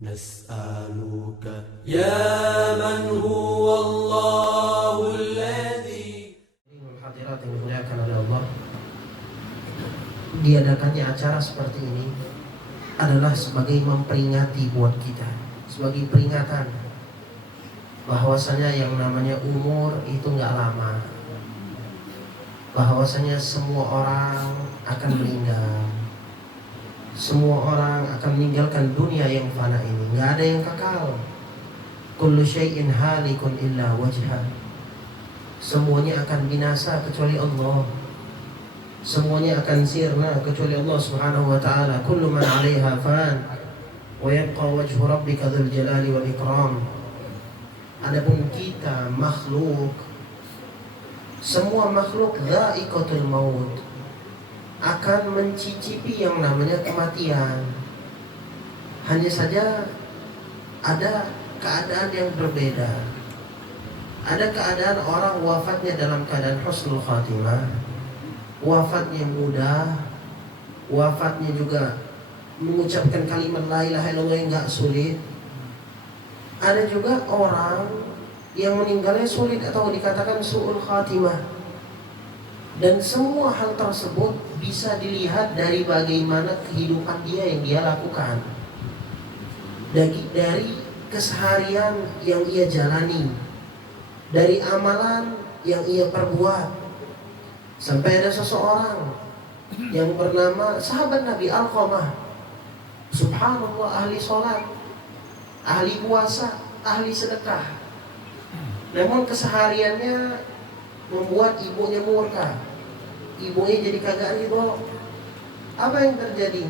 نسألك يا من هو الله الذي. Hadirat yang dimuliakan oleh Allah, diadakannya acara seperti ini adalah sebagai memperingati buat kita, sebagai peringatan bahwasanya yang namanya umur itu nggak lama, bahwasanya semua orang akan meninggal, semua orang akan meninggalkan dunia yang fana ini, nggak ada yang kekal. Kullu syai'in halikun illa wajhah. Semuanya akan binasa kecuali Allah. Semuanya akan sirna kecuali Allah Subhanahu wa taala. Kullu man 'alaiha fan wa yabqa wajhu rabbika dzul jalali wal ikram. Adapun kita makhluk, semua makhluk dha'iqatul maut, akan mencicipi yang namanya kematian. Hanya saja ada keadaan yang berbeda. Ada keadaan orang wafatnya dalam keadaan husnul khatimah, wafatnya mudah, wafatnya juga mengucapkan kalimat la ilaha illallah yang gak sulit. Ada juga orang yang meninggalnya sulit atau dikatakan su'ul khatimah. Dan semua hal tersebut bisa dilihat dari bagaimana kehidupan dia yang dia lakukan, dari keseharian yang ia jalani, dari amalan yang ia perbuat. Sampai ada seseorang yang bernama sahabat Nabi Alqamah, subhanallah, ahli sholat, ahli puasa, ahli sedekah, namun kesehariannya membuat ibunya murka, ibunya jadi kagak ridho. Apa yang terjadi?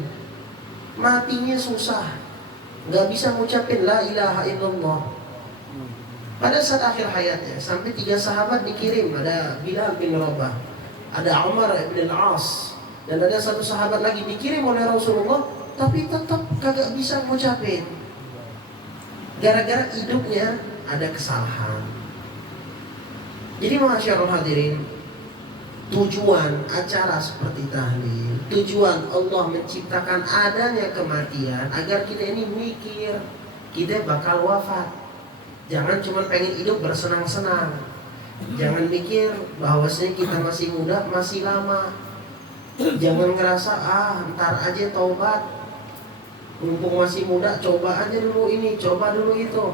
Matinya susah, gak bisa ngucapin la ilaha illallah. Pada saat akhir hayatnya, sampai 3 sahabat dikirim, ada Bilal bin Rabah, ada Umar bin Al-As, dan ada 1 sahabat lagi dikirim oleh Rasulullah, tapi tetap kagak bisa ngucapin. Gara-gara hidupnya ada kesalahan. Jadi masyaallah hadirin, tujuan acara seperti tahlil, tujuan Allah menciptakan adanya kematian agar kita ini mikir kita bakal wafat. Jangan cuma pengen hidup bersenang-senang. Jangan mikir bahwasanya kita masih muda, masih lama. Jangan ngerasa ntar aja taubat, mumpung masih muda, coba aja dulu ini, coba dulu itu.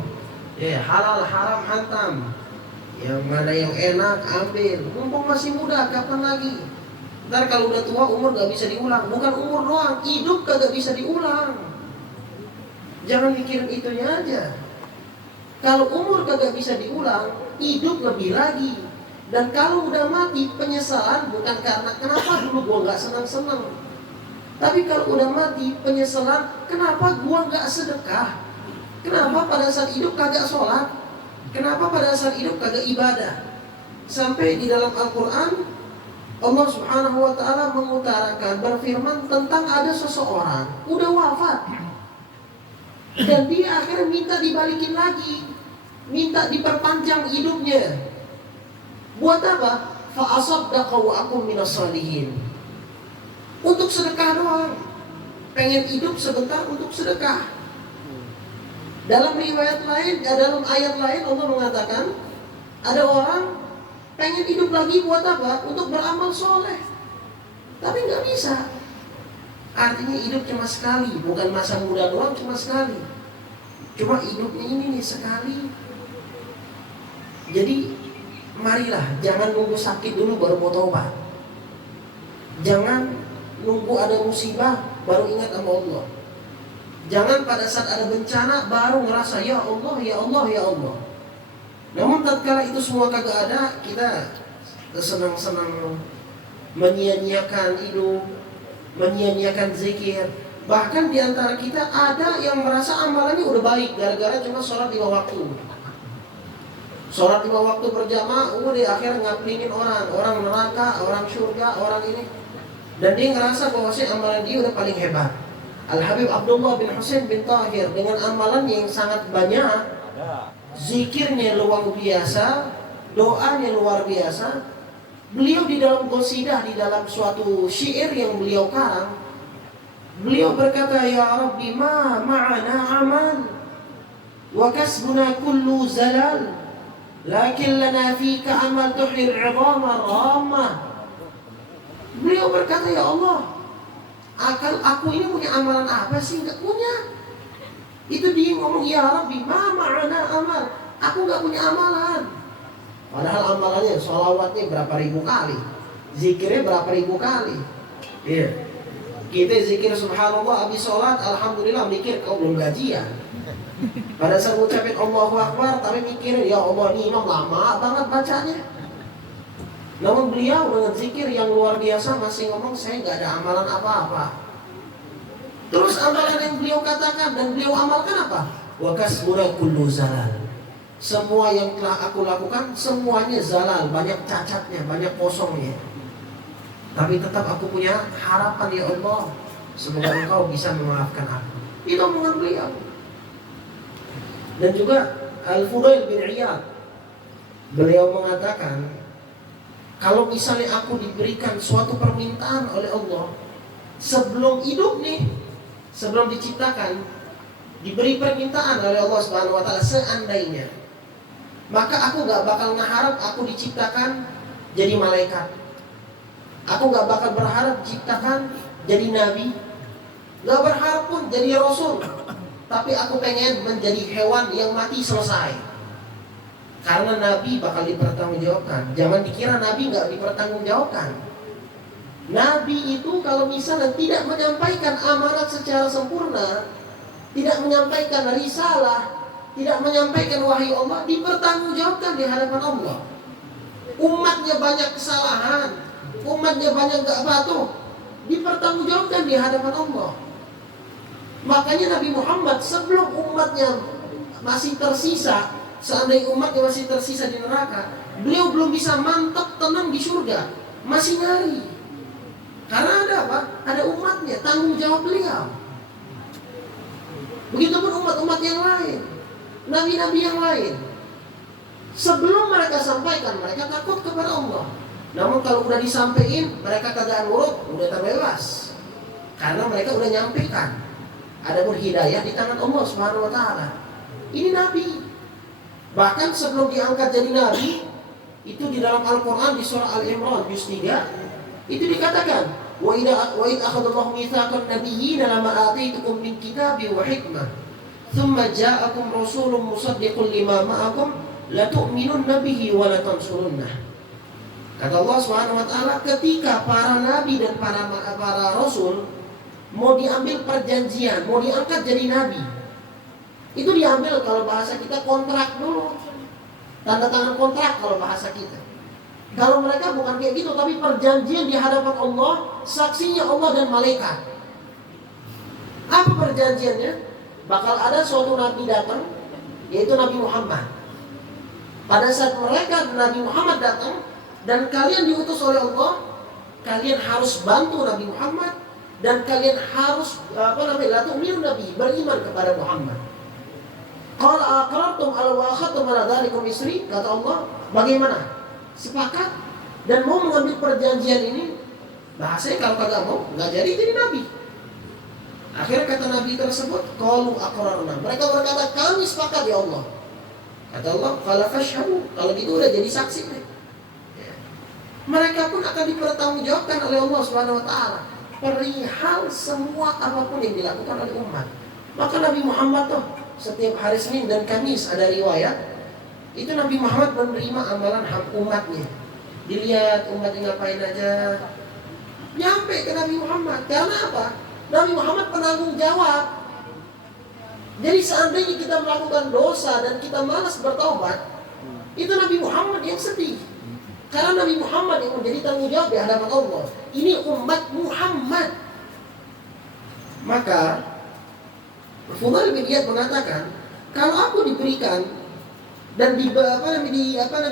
Halal haram hantam, yang mana yang enak ambil, mumpung masih muda, kapan lagi? Ntar kalau udah tua umur gak bisa diulang. Bukan umur doang, hidup kagak bisa diulang. Jangan mikirin itunya aja. Kalau umur kagak bisa diulang, hidup lebih lagi. Dan kalau udah mati, penyesalan bukan karena kenapa dulu gua gak senang-senang, tapi kalau udah mati, penyesalan kenapa gua gak sedekah, kenapa pada saat hidup kagak sholat, kenapa pada saat hidup kagak ibadah. Sampai di dalam Al-Quran Allah Subhanahu wa ta'ala mengutarakan, berfirman tentang ada seseorang udah wafat, dan dia akhirnya minta dibalikin lagi, minta diperpanjang hidupnya. Buat apa? Fa'asaddaqa wa akum minas shalihin. Untuk sedekah doang. Pengen hidup sebentar untuk sedekah. Dalam riwayat lain, dalam ayat lain Allah mengatakan, ada orang pengen hidup lagi buat apa? Untuk beramal soleh, tapi nggak bisa. Artinya hidup cuma sekali, bukan masa muda doang, cuma sekali. Cuma hidupnya ini nih sekali. Jadi marilah, jangan nunggu sakit dulu baru mau taubat. Jangan nunggu ada musibah baru ingat sama Allah. Jangan pada saat ada bencana baru ngerasa ya Allah, ya Allah, ya Allah. Namun tatkala itu semua kagak ada, kita senang-senang menyia-nyiakan hidup, menyia-nyiakan zikir. Bahkan di antara kita ada yang merasa amalannya udah baik gara-gara cuma sholat 5 waktu. Sholat 5 waktu berjamaah, di akhir ngaplingin orang neraka, orang surga, orang ini. Dan dia ngerasa bahwa amalan dia udah paling hebat. Al-Habib Abdullah bin Husain bin Tahir dengan amalan yang sangat banyak, zikirnya luar biasa, doanya luar biasa. Beliau di dalam qasidah, di dalam suatu syair yang beliau karang, Beliau berkata, ya Rabbi, ma ma'ana amal wa kasbuna kullu zalal, lakin lana fika amal tuhir 'idhama ramah. Beliau berkata, ya Allah, aku ini punya amalan apa sih? Enggak punya. Itu dia ngomong, ya Rabbi, ma ma'ana amal, aku enggak punya amalan. Padahal amalannya, sholawatnya berapa ribu kali, zikirnya berapa ribu kali. Iya. Kita zikir subhanallah habis sholat, alhamdulillah, mikir kau belum gajian. Pada saat ngucapin Allahu Akbar, tapi mikir, ya Allah, ini imam lama banget bacanya. Namun beliau dengan zikir yang luar biasa masih ngomong, saya nggak ada amalan apa-apa. Terus amalan yang beliau katakan dan beliau amalkan apa? Wa kasbuna kullu zalal. Semua yang telah aku lakukan semuanya zalal, banyak cacatnya, banyak kosongnya. Tapi tetap aku punya harapan, ya Allah, semoga Engkau bisa memaafkan aku. Itu omongan beliau. Dan juga Al-Fudail bin Iyad, beliau mengatakan, kalau misalnya aku diberikan suatu permintaan oleh Allah sebelum hidup nih, sebelum diciptakan, diberi permintaan oleh Allah Subhanahu wa taala seandainya, maka aku gak bakal ngeharap aku diciptakan jadi malaikat. Aku gak bakal berharap diciptakan jadi nabi, gak berharap pun jadi rasul. Tapi aku pengen menjadi hewan yang mati selesai. Karena nabi bakal dipertanggungjawabkan. Jangan dikira nabi gak dipertanggungjawabkan. Nabi itu kalau misalnya tidak menyampaikan amanat secara sempurna, tidak menyampaikan risalah, tidak menyampaikan wahyu Allah, dipertanggungjawabkan di hadapan Allah. Umatnya banyak kesalahan, umatnya banyak gak patuh, dipertanggungjawabkan di hadapan Allah. Makanya Nabi Muhammad sebelum umatnya masih tersisa, seandainya umatnya masih tersisa di neraka, beliau belum bisa mantap tenang di surga, masih nyari. Karena ada apa? Ada umatnya, tanggung jawab beliau. Begitupun umat-umat yang lain, nabi-nabi yang lain. Sebelum mereka sampaikan, mereka takut kepada Allah. Namun kalau udah disampaikan, mereka kagak nurut, udah terbebas. Karena mereka udah nyampaikan. Adapun hidayah di tangan Allah Subhanahu wa taala. Ini nabi. Bahkan sebelum diangkat jadi nabi, itu di dalam Al-Qur'an di surah Al-Imran juz 3, itu dikatakan, wa idza akhadallahu mitsaqan nabiyyin lama ataitukum min kitabi wa hikmah, thumma ja'akum rasulun musaddiqun lima ma'akum la tu'minunna bihi wa la tansurunnah. Kata Allah Subhanahu wa taala, ketika para nabi dan para rasul mau diambil perjanjian, mau diangkat jadi nabi, itu diambil kalau bahasa kita kontrak dulu, tanda tangan kontrak kalau bahasa kita. Kalau mereka bukan kayak gitu, tapi perjanjian di hadapan Allah, saksinya Allah dan malaikat. Apa perjanjiannya? Bakal ada suatu nabi datang, yaitu Nabi Muhammad. Pada saat mereka Nabi Muhammad datang dan kalian diutus oleh Allah, kalian harus bantu Nabi Muhammad dan kalian harus la tu'minu nabi, beriman kepada Muhammad. Qala aqrartum ala wa akhadtum ala dzalikum isri, kata Allah, bagaimana? Sepakat dan mau mengambil perjanjian ini? Bahasanya kalau kagak mau, enggak jadi nabi. Akhirnya kata nabi tersebut, qalu aqrarna, mereka berkata, kami sepakat ya Allah. Kata Allah, fala fashhadu, kalau gitu udah jadi saksi deh. Ya. Mereka pun akan dipertanggungjawabkan oleh Allah Subhanahu wa taala perihal semua apapun yang dilakukan oleh umat. Maka Nabi Muhammad tuh setiap hari Senin dan Kamis ada riwayat itu Nabi Muhammad menerima amalan umatnya. Dilihat umatnya ngapain aja, nyampe ke Nabi Muhammad. Karena apa? Nabi Muhammad penanggung jawab. Jadi seandainya kita melakukan dosa dan kita malas bertobat, itu Nabi Muhammad yang sedih. Karena Nabi Muhammad yang menjadi tanggung jawab di hadapan Allah. Ini umat Muhammad. Maka Fudail bin Iyad mengatakan, kalau aku diberikan dan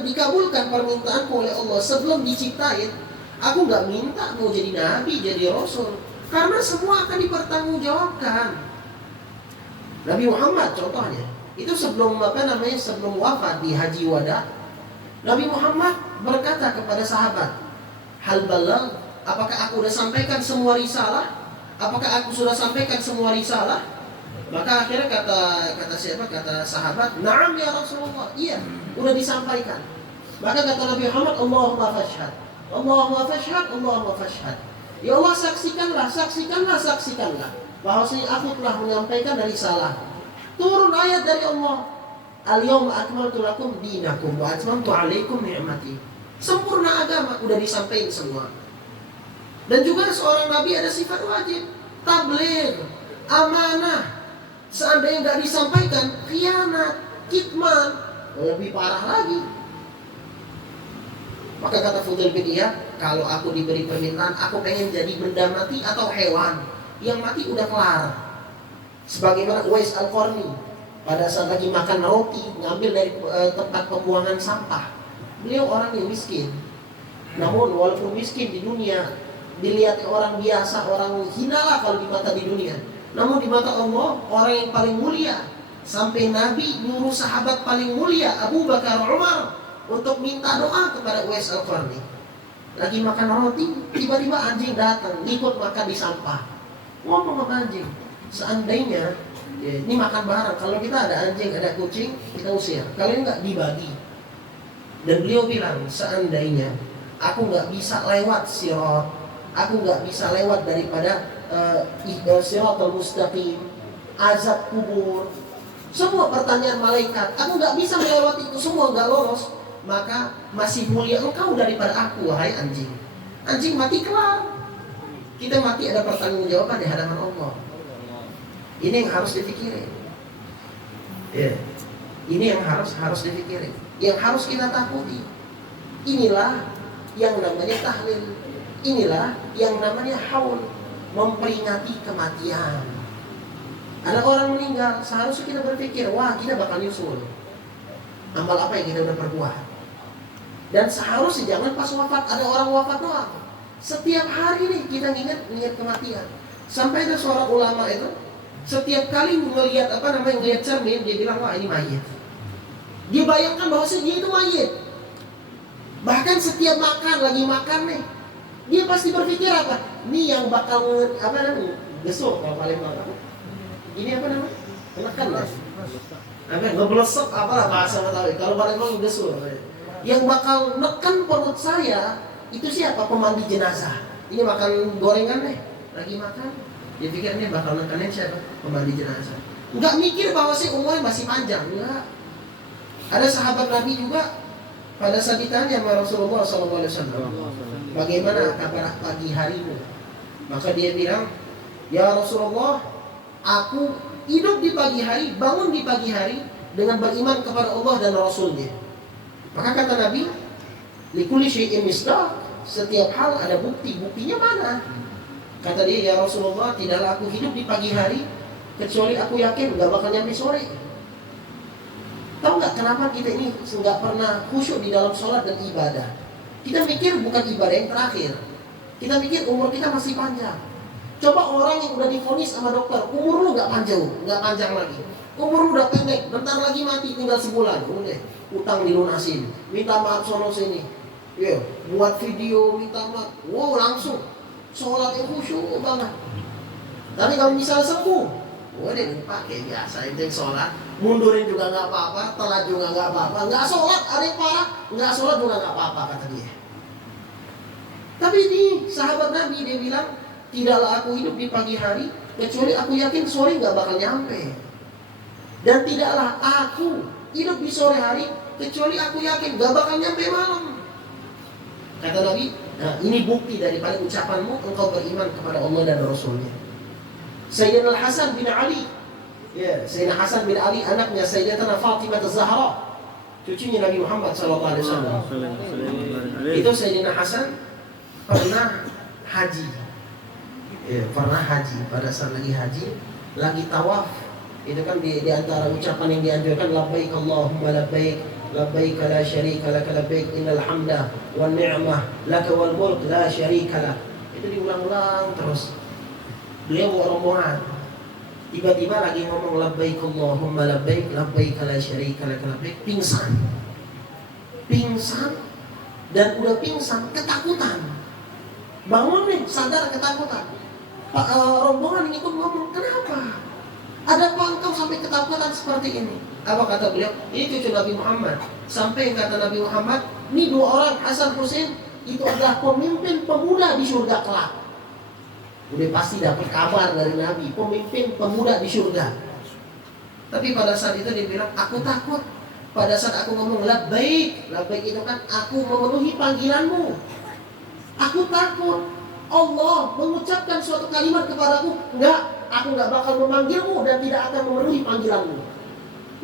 dikabulkan permintaanku oleh Allah sebelum diciptain, aku nggak minta mau jadi nabi, jadi rasul, karena semua akan dipertanggungjawabkan. Nabi Muhammad contohnya, itu sebelum sebelum wafat di Haji Wada, Nabi Muhammad berkata kepada sahabat, hal balagh, apakah aku sudah sampaikan semua risalah? apakah aku sudah sampaikan semua risalah? Maka akhirnya kata sahabat, "Na'am ya Rasulullah." Iya, udah disampaikan. Maka kata Nabi Muhammad, "Allahumma fashhad. Allahumma fashhad, Allahumma fashhad." Ya Allah, saksikanlah bahwasanya aku telah menyampaikan risalah. Turun ayat dari Allah, "Al-yawma akmaltu lakum dinakum wa atmamtu 'alaikum ni'mati." Sempurna agama, udah disampaikan semua. Dan juga seorang nabi ada sifat wajib, tabligh, amanah. Seandainya nggak disampaikan, khianat, kitman, lebih parah lagi. Maka kata Fudail bin Iyad, kalau aku diberi permintaan, aku pengen jadi benda mati atau hewan. Yang mati udah kelar. Sebagaimana Uwais Al-Qarni, pada saat lagi makan roti, ngambil dari tempat pembuangan sampah. Beliau orang yang miskin. Namun walaupun miskin di dunia, dilihat orang biasa, orang hina lah kalau di mata di dunia. Namun di mata Allah, orang yang paling mulia. Sampai Nabi nyuruh sahabat paling mulia, Abu Bakar Umar, untuk minta doa kepada Uwais Al-Qarni. Lagi makan roti, tiba-tiba anjing datang, ikut makan di sampah. Ngomong sama anjing, seandainya ini makan bareng, kalau kita ada anjing, ada kucing, kita usir. Kalau ini nggak dibagi. Dan beliau bilang, seandainya aku nggak bisa lewat sirat, aku nggak bisa lewat daripada siratal mustaqim, azab kubur, semua pertanyaan malaikat, aku nggak bisa melewati itu semua, nggak lolos, maka masih mulia engkau daripada aku, wahai anjing. Anjing mati kelar, kita mati ada pertanggungjawaban di hadapan Allah. Ini yang harus dipikirin. Ini yang harus dipikirin, yang harus kita takuti. Inilah yang namanya tahlil, inilah yang namanya haul, memperingati kematian. Ada orang meninggal, seharusnya kita berpikir, wah kita bakal nyusul amal apa yang kita udah perbuat. Dan seharusnya jangan pas wafat, ada orang wafat doang. Setiap hari nih kita ingat kematian. Sampai ada seorang ulama itu, setiap kali melihat ngelihat cermin, dia bilang, wah ini mayit. Dia bayangkan bahwa dia itu mayit. Bahkan setiap lagi makan nih, dia pasti berpikir apa? Ini yang bakal gesuk kalau paling apa? Ini apa namanya? Menekan lah. Ngeblesek apalah bahasa Betawi. Kalau paling mau gesuk. Yang bakal neken perut saya itu siapa? Pemandi jenazah. Ini makan gorengan nih, lagi makan. Dia pikir ini bakal nekenin siapa? Pemandi jenazah. Enggak mikir bahwa umurnya masih panjang. Enggak. Ada sahabat Nabi juga pada saat ditanya sama Rasulullah SAW, bagaimana kabar pagi harimu? Maka dia bilang, ya Rasulullah, aku hidup di pagi hari, bangun di pagi hari dengan beriman kepada Allah dan Rasulnya. Maka kata Nabi, likulli syai'in misdaq, setiap hal ada bukti. Buktinya mana? Kata dia, ya Rasulullah, tidaklah aku hidup di pagi hari kecuali aku yakin gak bakal nyampe sore. Tahu nggak kenapa kita ini nggak pernah khusyuk di dalam sholat dan ibadah? Kita mikir bukan ibadah yang terakhir. Kita mikir umur kita masih panjang. Coba orang yang udah divonis sama dokter, umur lu nggak panjang lagi. Umur lu udah pendek, bentar lagi mati, tinggal sebulan. Udah, utang dilunasin, minta maaf sono sini. Buat video minta maaf, wow langsung sholat yang khusyuk banget. Tapi kalau misalnya sembuh, waduh pakai biasa itu sholat. Mundurin juga nggak apa-apa, telat juga nggak apa-apa, nggak sholat ada yang parah, nggak sholat juga nggak apa-apa kata dia. Tapi ini sahabat Nabi dia bilang, tidaklah aku hidup di pagi hari kecuali aku yakin sore nggak bakal nyampe, dan tidaklah aku hidup di sore hari kecuali aku yakin nggak bakal nyampe malam. Kata Nabi, nah ini bukti daripada ucapanmu engkau beriman kepada Allah dan Rasulnya. Sayyidina Al-Hasan bin Ali, Sayyidina Hasan bin Ali anaknya Sayyidatuna Fatimah Az-Zahra, cucunya Nabi Muhammad SAW. Itu Sayyidina Hasan pernah haji. Pada saat lagi haji, lagi tawaf. Itu kan di antara ucapan yang dianjurkan, labbaik Allahumma labbaik, labbaik la syarika lak labbaik, innal hamda wan ni'mah lak wal mulk la syarika lak. Itu diulang-ulang terus. Beliau rombongan, tiba-tiba lagi ngomong labbaik Allahumma labbaik, labbaik la syarika lak labbaik, pingsan, dan udah pingsan ketakutan. Bangun nih, sadar ketakutan. rombongan ini pun ngomong, kenapa? Ada apa engkau sampai ketakutan seperti ini? Apa kata beliau? Ini cucu Nabi Muhammad. Sampai yang kata Nabi Muhammad, ini dua orang Hasan Husain itu adalah pemimpin pemuda di surga kelak. Udah pasti dapat kabar dari Nabi, pemimpin pemuda di surga. Tapi pada saat itu dia bilang, aku takut. Pada saat aku ngomong labbaik, labbaik itu kan aku memenuhi panggilanmu. Aku takut Allah mengucapkan suatu kalimat kepadaku, enggak, aku enggak bakal memanggilmu dan tidak akan memenuhi panggilanmu.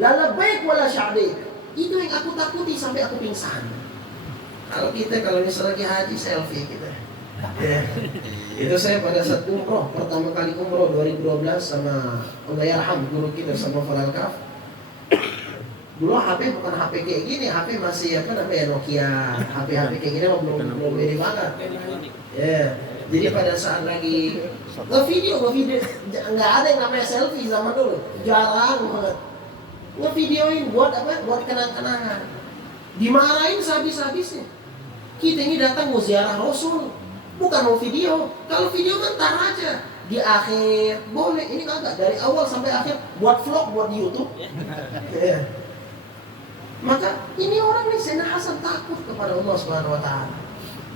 La labbaik wala sya'dik. Itu yang aku takuti sampai aku pingsan. Kalau misalnya lagi haji selfie kita. Ya. Itu saya pada saat umroh, pertama kali umroh 2012 sama Allah Yarham guru kita sama Falal Kaf. Dulu HP bukan HP kayak gini, HP masih Nokia, HP kayak gini belum ini banget. Ya. Jadi pada saat lagi ngevideo nggak ada yang namanya selfie zaman dulu, jarang banget. Ngevideoin buat apa? Buat kenang-kenangan. Dimarahin sehabis-habisnya. Kita ini datang mau ziarah Rasul, bukan mau video. Kalau video kan tar aja di akhir boleh, ini kagak dari awal sampai akhir buat vlog buat di YouTube. Ya. Maka ini orang nih Sayyidina Hasan takut kepada Allah Subhanahu wa taala.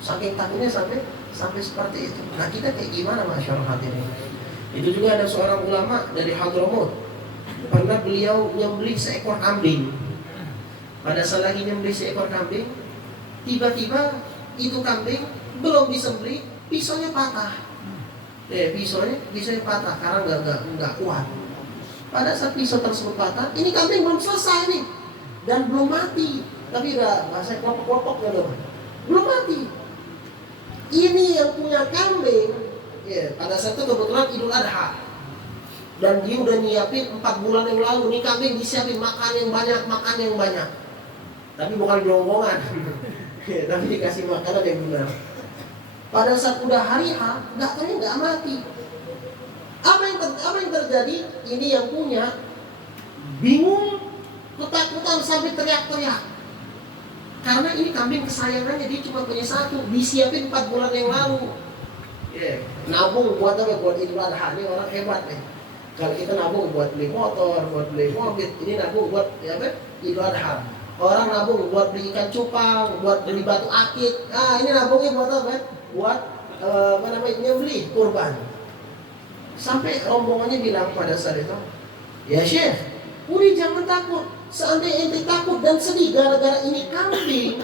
Saking takutnya sampai seperti itu. Nah, kita kayak gimana masyarakat hadirin? Itu juga ada seorang ulama dari Hadramut. Pernah beliau nyembelih seekor kambing. Pada saat lagi nyembelih seekor kambing, tiba-tiba itu kambing belum disembelih, pisaunya patah. Pisaunya patah karena nggak kuat. Pada saat pisau tersebut patah, ini kambing belum selesai nih dan belum mati, tapi udah bahasa kelompok-kelompok ya, belum mati. Ini yang punya kambing, ya, pada saat itu kebetulan Idul Adha, dan dia udah nyiapin 4 bulan yang lalu nih kambing disiapin makan yang banyak, tapi bukan gelonggongan, tapi dikasih makanan yang benar. Pada saat udah hari H, nggak mati. Apa yang terjadi? Ini yang punya bingung, ketakutan sampai teriak-teriak. Karena ini kambing kesayangannya, dia cuma punya satu, disiapin 4 bulan yang lalu. Nabung buat apa? Buat Idul Adha. Ini orang hebat nih. Kalau kita nabung buat beli motor, buat beli mobil, ini nabung buat Idul Adha. Orang nabung buat beli ikan cupang, buat beli batu akik. Ini nabungnya buat apa? Buat nyembelih kurban. Sampai rombongannya bilang pada saat itu, ya Syekh, udah jangan takut. Seandainya ente takut dan sedih gara-gara ini kambing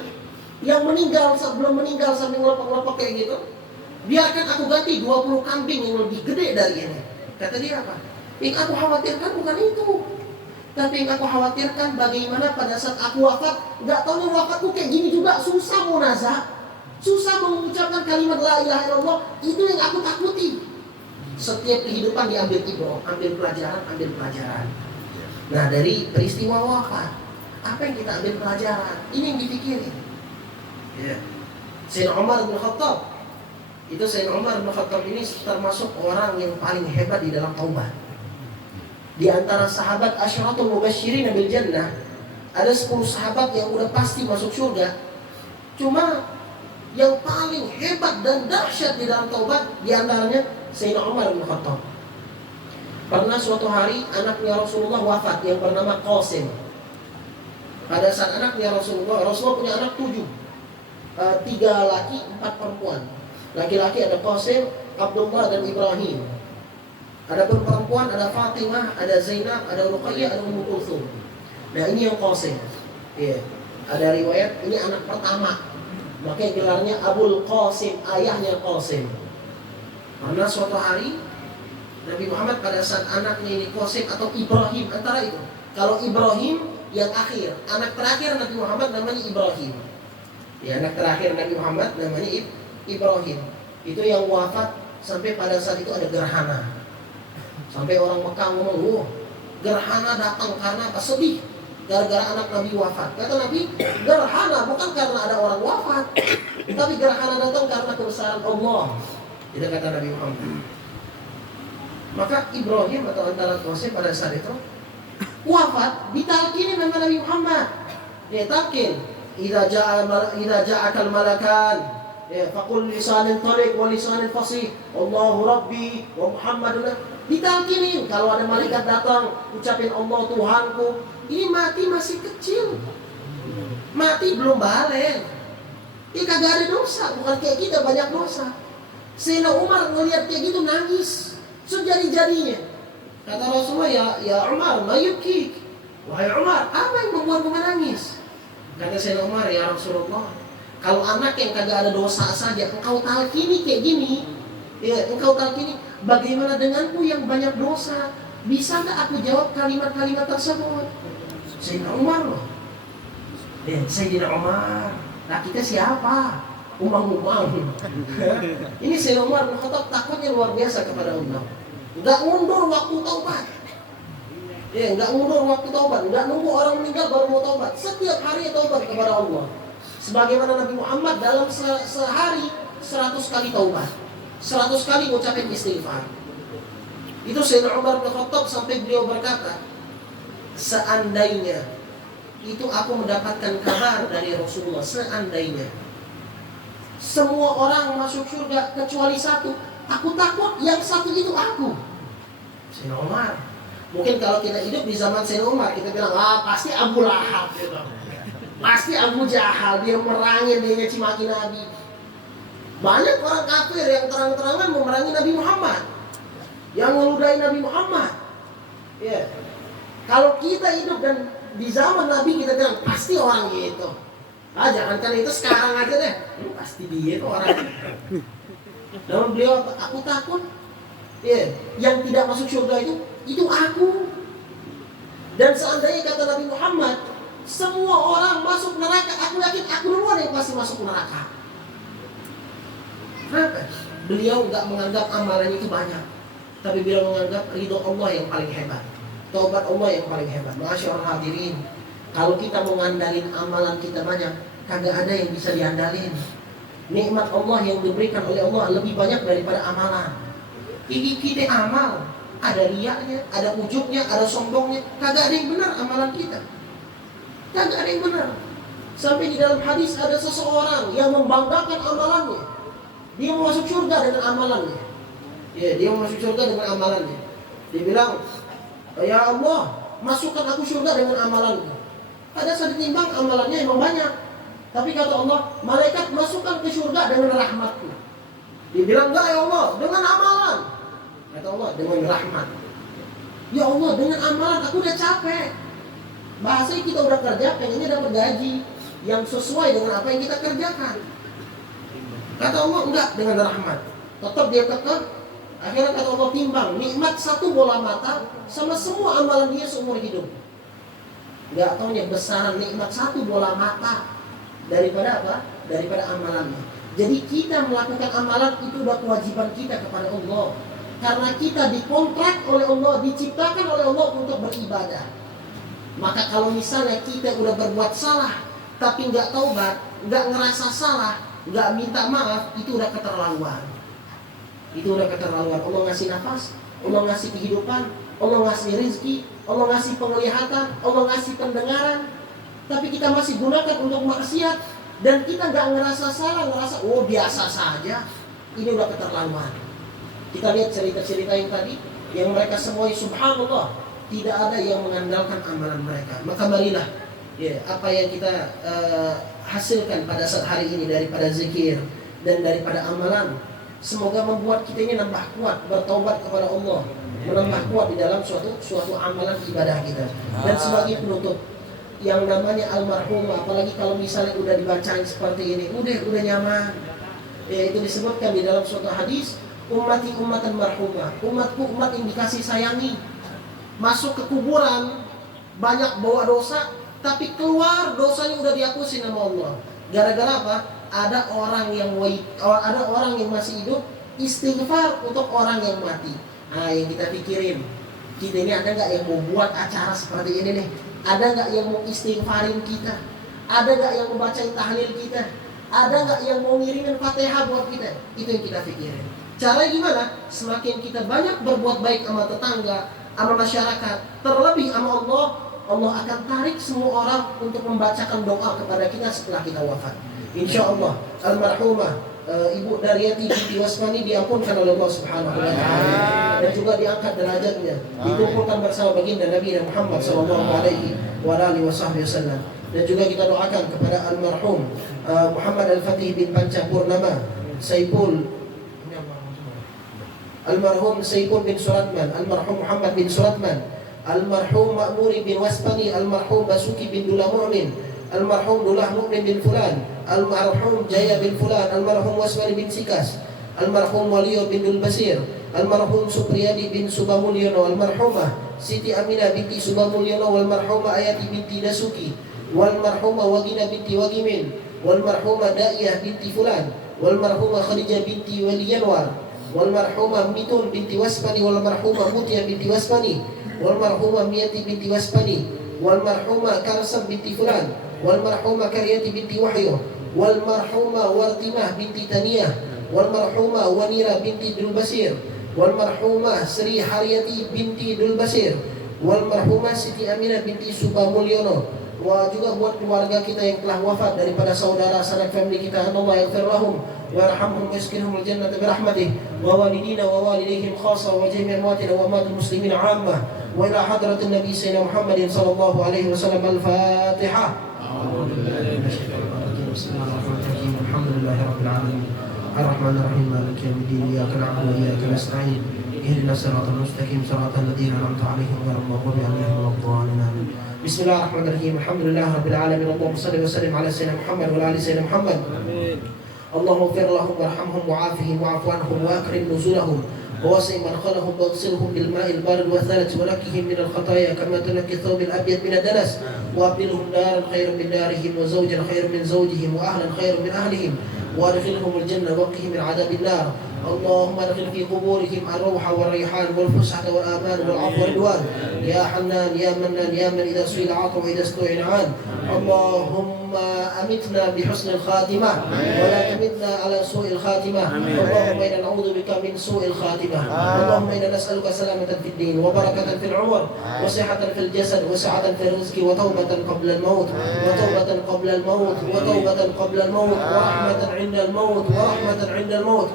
yang meninggal belum meninggal sampai ngelepek-lepek kayak gitu, biarkan aku ganti 20 kambing yang lebih gede dari ini. Kata dia apa? Yang aku khawatirkan bukan itu, tapi yang aku khawatirkan bagaimana pada saat aku wafat, nggak tahu nih wafatku kayak gini juga, susah munazah, susah mengucapkan kalimat la ilaha illallah. Itu yang aku takuti. Setiap kehidupan diambil ibrah, ambil pelajaran. Nah, dari peristiwa wafat, apa yang kita ambil pelajaran? Ini yang dipikirin. Ya. Sayyidina Umar bin Khattab. Itu Sayyidina Umar bin Khattab ini termasuk orang yang paling hebat di dalam taubat. Di antara sahabat asyaratul mubasysyirin bil jannah, ada 10 sahabat yang udah pasti masuk surga. Cuma yang paling hebat dan dahsyat di dalam taubat di antaranya Sayyidina Umar bin Khattab. Pernah suatu hari anaknya Rasulullah wafat yang bernama Qasim. Pada saat anaknya Rasulullah punya anak 7, 3 laki, 4 perempuan. Laki-laki ada Qasim, Abdullah dan Ibrahim. Ada perempuan, ada Fatimah, ada Zainab, ada Ruqayyah, ada Ummu Kulthum. Nah, ini yang Qasim. Ya. Ada riwayat ini anak pertama. Makanya gelarnya Abul Qasim, ayahnya Qasim. Karena suatu hari Nabi Muhammad pada saat anaknya ini Qasim atau Ibrahim, antara itu. Kalau Ibrahim yang akhir, anak terakhir Nabi Muhammad namanya Ibrahim. Ya, anak terakhir Nabi Muhammad namanya Ibrahim. Itu yang wafat sampai pada saat itu ada gerhana. Sampai orang Mekah ngomong, gerhana datang karena apa? Sedih gara-gara anak Nabi wafat. Kata Nabi, gerhana bukan karena ada orang wafat, tapi gerhana datang karena kebesaran Allah. Itu kata Nabi Muhammad. Maka Ibrahim atau antara Qasim pada saat itu wafat, ditalkinin nama Nabi Muhammad. Dia talkin, idza ja'akal malakan Ya, faqul lisanin tariq wa lisanin fasih. Allahu Rabbi wa Muhammadun. Ditalkinin kalau ada malaikat datang, ucapin Allah Tuhanku. Ini mati masih kecil. Mati belum balik. Dia kagak ada dosa, bukan kayak kita banyak dosa. Sayyidina Umar ngelihat kayak gitu nangis sejadi-jadinya. Kata Rasulullah, ya Umar, ma yubkik. Wahai Umar, apa yang membuatmu menangis? Kata Sayyidina Umar, ya Rasulullah, kalau anak yang kagak ada dosa saja engkau talkini kayak gini, ya engkau talkini, bagaimana denganku yang banyak dosa? Bisa nggak aku jawab kalimat-kalimat tersebut? Sayyidina Umar loh. Ya, Sayyidina Umar. Nah kita siapa? Umang-umang. Ini Sayyidina Umar bin Khattab takutnya luar biasa kepada Allah. Nggak mundur waktu taubat. Ya, nggak mundur waktu taubat. Nggak nunggu orang meninggal baru mau taubat. Setiap hari taubat kepada Allah. Sebagaimana Nabi Muhammad dalam sehari 100 kali taubat, 100 kali ucapin istighfar. Itu Sayyidina Umar bin Khattab sampai beliau berkata, seandainya itu aku mendapatkan kabar dari Rasulullah, seandainya semua orang masuk surga kecuali satu, aku takut yang satu itu aku. Sayyidina Umar. Mungkin kalau kita hidup di zaman Sayyidina Umar, kita bilang, pasti Abu Lahab gitu. Pasti Abu Jahal, dia merangin, dia nyaci maki Nabi. Banyak orang kafir yang terang-terangan memerangi Nabi Muhammad, yang meludahi Nabi Muhammad. Ya. Kalau kita hidup dan di zaman Nabi, kita bilang pasti orang gitu. Jangankan itu, sekarang aja deh, pasti dia itu orang. Namun beliau, aku takut, ya, yang tidak masuk surga itu aku. Dan seandainya kata Nabi Muhammad, semua orang masuk neraka, aku yakin aku duluan yang pasti masuk neraka. Kenapa? Beliau nggak menganggap amalannya itu banyak, tapi beliau menganggap ridho Allah yang paling hebat, taubat Allah yang paling hebat. Masyaallah hadirin, kalau kita mengandalin amalan kita banyak, kagak ada yang bisa diandalin. Nikmat Allah yang diberikan oleh Allah lebih banyak daripada amalan. Kita amal, ada riyanya, ada ujubnya, ada sombongnya, kagak ada yang benar amalan kita. Kagak ada yang benar. Sampai di dalam hadis ada seseorang yang membanggakan amalannya. Dia mau masuk surga dengan amalannya. Ya, dia mau masuk surga dengan amalannya. Dia bilang, ya Allah, masukkan aku surga dengan amalanku. Pada saat ditimbang amalannya emang banyak. Tapi kata Allah, malaikat masukkan ke surga dengan rahmatku. Dia bilang, enggak ya Allah, dengan amalan. Kata Allah, dengan rahmat. Ya Allah, dengan amalan aku udah capek. Bahasanya kita udah kerja, pengennya dapat gaji yang sesuai dengan apa yang kita kerjakan. Kata Allah, enggak, dengan rahmat. Tetap dia kekeh. Akhirnya kata Allah, timbang nikmat satu bola mata sama semua amalan dia seumur hidup. Enggak taunya besaran nikmat satu bola mata daripada apa? Daripada amalannya. Jadi kita melakukan amalan itu udah kewajiban kita kepada Allah. Karena kita dikontrak oleh Allah, diciptakan oleh Allah untuk beribadah. Maka kalau misalnya kita udah berbuat salah, tapi nggak taubat, nggak ngerasa salah, nggak minta maaf, itu udah keterlaluan. Itu udah keterlaluan. Allah ngasih nafas, Allah ngasih kehidupan, Allah ngasih rezeki, Allah ngasih penglihatan, Allah ngasih pendengaran, tapi kita masih gunakan untuk maksiat dan kita nggak ngerasa salah, ngerasa biasa saja. Ini udah keterlaluan. Kita lihat cerita-cerita yang tadi, yang mereka semua subhanallah, tidak ada yang mengandalkan amalan mereka. Maka marilah, ya, apa yang kita hasilkan pada saat hari ini daripada zikir dan daripada amalan, semoga membuat kita ini nambah kuat bertobat kepada Allah, menambah kuat di dalam suatu amalan ibadah kita. Dan sebagai penutup, yang namanya almarhumah, apalagi kalau misalnya udah dibacain seperti ini, udah nyaman. Ya, itu disebutkan di dalam suatu hadis, ummati ummatan marhumah, umatku umat yang dikasih sayangi. Masuk ke kuburan banyak bawa dosa, tapi keluar dosanya udah dihapusin sama Allah. Gara-gara apa? Ada orang yang masih hidup istighfar untuk orang yang mati. Nah, yang kita pikirin, kita ini ada nggak yang mau buat acara seperti ini nih? Ada nggak yang mau istighfarin kita? Ada nggak yang mau bacain tahlil kita? Ada nggak yang mau ngirimin Fatihah buat kita? Itu yang kita pikirin. Caranya gimana? Semakin kita banyak berbuat baik sama tetangga, sama masyarakat, terlebih sama Allah, Allah akan tarik semua orang untuk membacakan doa kepada kita setelah kita wafat. Insya Allah almarhumah Ibu Daryati binti Wasmani diampunkan oleh Allah Subhanahu wa taala dan juga diangkat derajatnya, dikumpulkan bersama baginda Nabi Muhammad sallallahu alaihi wasallam. Dan juga kita doakan kepada almarhum Muhammad Al-Fatih bin Panca Purnama, almarhum Saipul bin Suratman, almarhum Muhammad bin Suratman, almarhum Ma'muri bin Wasmani, almarhum Basuki bin Dullah Mu'min, almarhum Dullah Mu'min bin Fulan, almarhum Jaya bin Fulan, almarhum Wasmani bin Sikas, almarhum Waliyo bin Dul Basir, almarhum Supriyadi bin Subamulyono, almarhumah Siti Aminah binti Subamulyono, walmarhumah Ayati binti Dasuki, walmarhumah Wagina binti Wagimin, walmarhumah Da'iyah binti Fulan, walmarhumah Khadijah binti Waliyanwar, walmarhumah Mitun binti Wasmani, walmarhumah Mutia binti Wasmani, walmarhumah Miyati binti Wasmani, walmarhumah Karsam binti Fulan, walmarhumah Karyati binti Wahyu, walmarhumah Wartimah binti Taniyah, walmarhumah Wanira binti Dul Basir, walmarhumah Sri Haryati binti Dul Basir, walmarhumah Siti Aminah binti Subamulyono. Wa juga buat keluarga kita yang telah wafat daripada saudara sanak family kita, Allah yaghfir lahum wa yarhamhum wa yaskinhum al-jannata bi rahmatih, wa walidina wa walidayhim khassa wa jami' amwatina wa amwatil muslimin 'ammah, wa ila hadratin nabi sayyidina Muhammadin sallallahu alaihi wasallam. Al-Fatihah. A'udzu billahi minasy syaithanir rajim. Bismillahirrahmanirrahim. Alhamdulillahi rabbil alamin. Ar-Rahmanir Rahim. Maliki yaumiddin. Iyyaka na'budu wa iyyaka nasta'in. Ihdinas siratal mustaqim, siratal ladzina an'amta 'alaihim ghairil maghdubi 'alaihim waladdallin. Bismillahirrahmanirrahim. Alhamdulillahirabbil alamin. Allahumma shalli wa sallim ala sayyidina Muhammad wa ala ali sayyidina Muhammad. Amin. Allahumma ighfir lahum warhamhum wa'afihim wa'fu anhum wa akrim nuzulahum wa wasi' madkhalahum waghsilhum bil ma'il barid wa thalaj wa nakkihim min al khataaya kama tunakki thawb al abyad min ad-danas wa abdilhum daran khairan min darihim wa zawjan khairan min zawjihim wa ahlan khairan min ahlihim wa adkhilhum al jannah wa qihim min 'adabin nar. اللهم ادخل في قبورهم الروح والريحان والفسحة والآمان والعفو والرضوان يا حنان يا منان يا من إذا سئل عطى وإذا استعين عان. اللهم أمتنا بحسن الخاتمة ولا تمتنا على سوء الخاتمة. اللهم إنا نعوذ بك من سوء الخاتمة. اللهم إنا نسألك سلامة في الدين وبركة في العمر وصحة في الجسد وسعة في الرزق وتوبة قبل الموت وتوبة قبل الموت وتوبة قبل الموت ورحمة عند الموت ورحمة عند الموت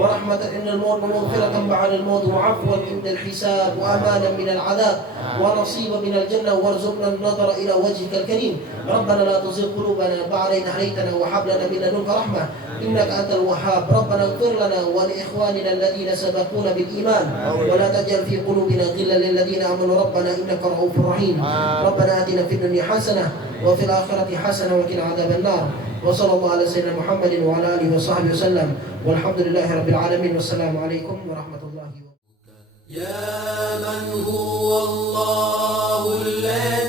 ورحمة عند الموت ومغفرة بعد الموت وعفوا عند الحساب وأمانا من العذاب ونصيبا من الجنة وارزقنا النظر إلى وجهك الكريم. ربنا لا تزغ قلوبنا بعد إذ هديتنا وهب لنا من لدنك رحمة إنك أنت الوهاب. ربنا اغفر لنا ولإخواننا الذين سبقونا بالإيمان ولا تجعل في قلوبنا غلا للذين آمنوا ربنا إنك رؤوف رحيم. ربنا آتنا في الدنيا حسنة وفي الآخرة حسنة وقنا عذاب النار. وصلى الله على سيدنا محمد وعلى آله وصحبه وسلم والحمد لله رب العالمين والسلام عليكم ورحمة الله وبركاته. يا من هو الله الذي